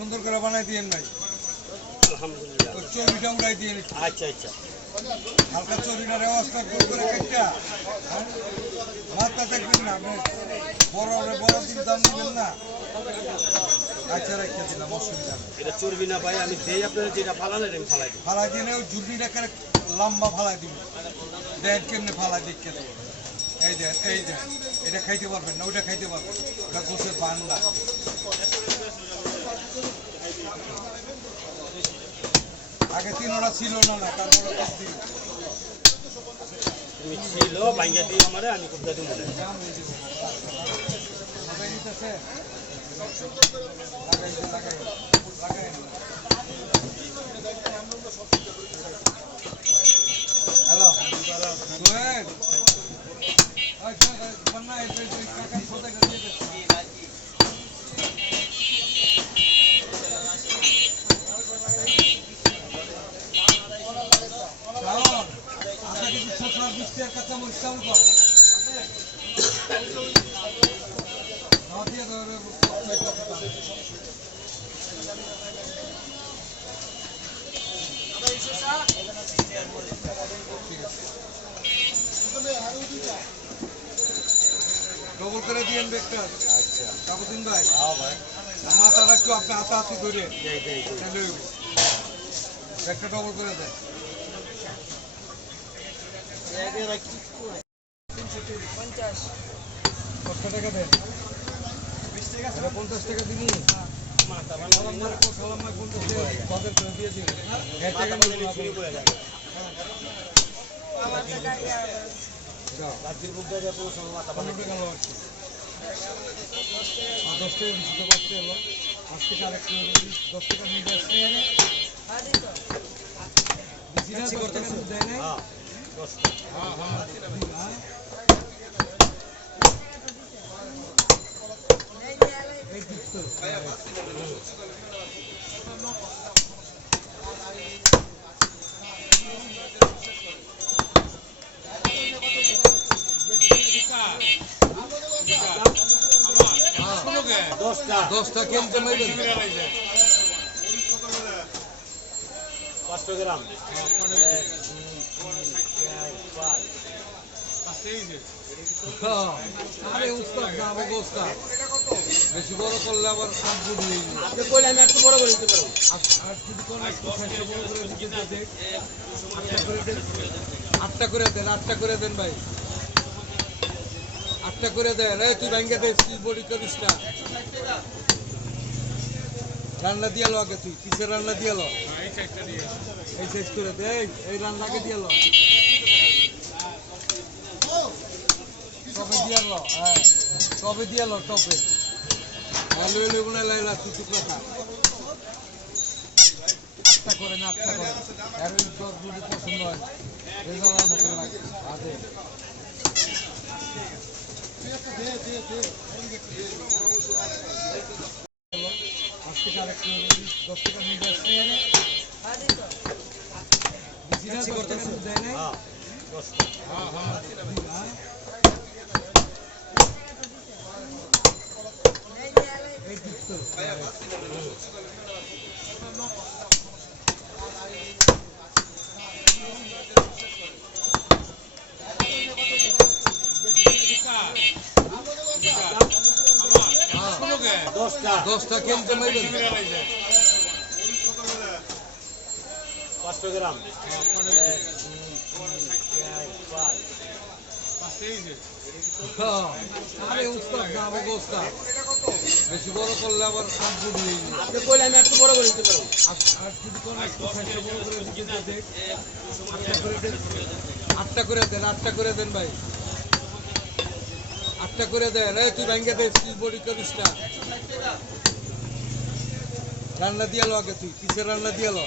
সুন্দর করে বানাই দিয়েন ভাই। আলহামদুলিল্লাহ। চর্বিটা উড়াই দিয়ে আচ্ছা আচ্ছা। হালকা চর্বিটা রেওয়াজটা করে কেটটা মাথা দেখবেন না আপনি বড় দিন দাম দিবেন না। আচ্ছা রেখে দিলাম, অসুবিধা নেই। এটা চর্বি না ভাই, আমি দেই আপনারা যেটা ফালালেন আমি ফালাই দিই। ফালাই দিলে ওই ঝুলনিটাকে লম্বা ফালাই দিব। দেন কেমনে ফালাই দেখে দেবো। এই দেন এটা খাইতে পারবেন না, ওইটা খাইতে পারবেন, ওটা গোসের বান্ডা। আগে 3টা ছিল না, তারপরে তুমি ছিল ভাঙ্গা দিয়ে আমারে আমি কোথায় দিব না। হ্যালো সোহেল, ডবল করে দিয়েন বেকটা। আচ্ছা কাবুদ্দিন ভাই, হ্যাঁ ভাই, মাথাটা একটু আপনি হাতাহাতি ধরে বেকটা ডবল করে দেন। 50 টাকা দেন। 50 টাকা দিন। দিয়ে দিন। রাত্রির বুক দিয়ে কোনো সময় মাথা বানাই দিই। 10 টাকা দিতে পারতে হলো। 5 টাকা আরেকটু 10 টাকা নিয়ে আসছে। বিসিনা করতে দেয় না। হ্যাঁ 10 10টা কেমতে মাইবেন। 500 গ্রাম। আরে উস্তাদ না, আমাকে উস্তাদ বেশি বড় করলে আবার কাজ বুঝবে। আপনি কইলে আমি একটু বড় করে দিতে পারবো। আর যদি কোন একটু খাইতে বড় করে দিতে দেন। 8টা করে দেন, 8টা করে দেন ভাই, 8টা করে দেন। এই তুই ভাঙ্গে দে, স্টিল বডি করিস না। রান্না দিয়ালো আগে, তুই কিসের রান্না দিয়ালো? এই সাইজ করে দে, এই রান্নাকে দিয়ালো, টপে দিয়ালো। হ্যাঁ টপে দিয়ালো, টপে লইলে গুনে লাইলা তুই টুকরা খা। 8টা করে না, 8টা করে। আর ওই যদি পছন্দ হয় রেজালার মতো লাগে আদে। আরেকটু 10 টাকা নিয়ে আসছে। বিসিনা করতে দেয় না। হ্যাঁ 10 10টা কেমতে মাইবেন। 500 গ্রাম। আরে উস্তাদ না, আমাকে উস্তাদ বেশি বড় করলে আবার কাজ বুঝবে। আপনি কইলে আমি একটু বড় করে দিতে পারবো। আর যদি কোন একটু খাইতে বড় করে দিতে দেন। 8টা করে দেন, 8টা করে দেন, 8টা করে দেন ভাই, 8টা করে দেন। এই তুই ভাঙ্গে দে, স্টিল বডি করিস না। রান্না দিয়ালো আগে, তুই কিসের রান্না দিয়ালো?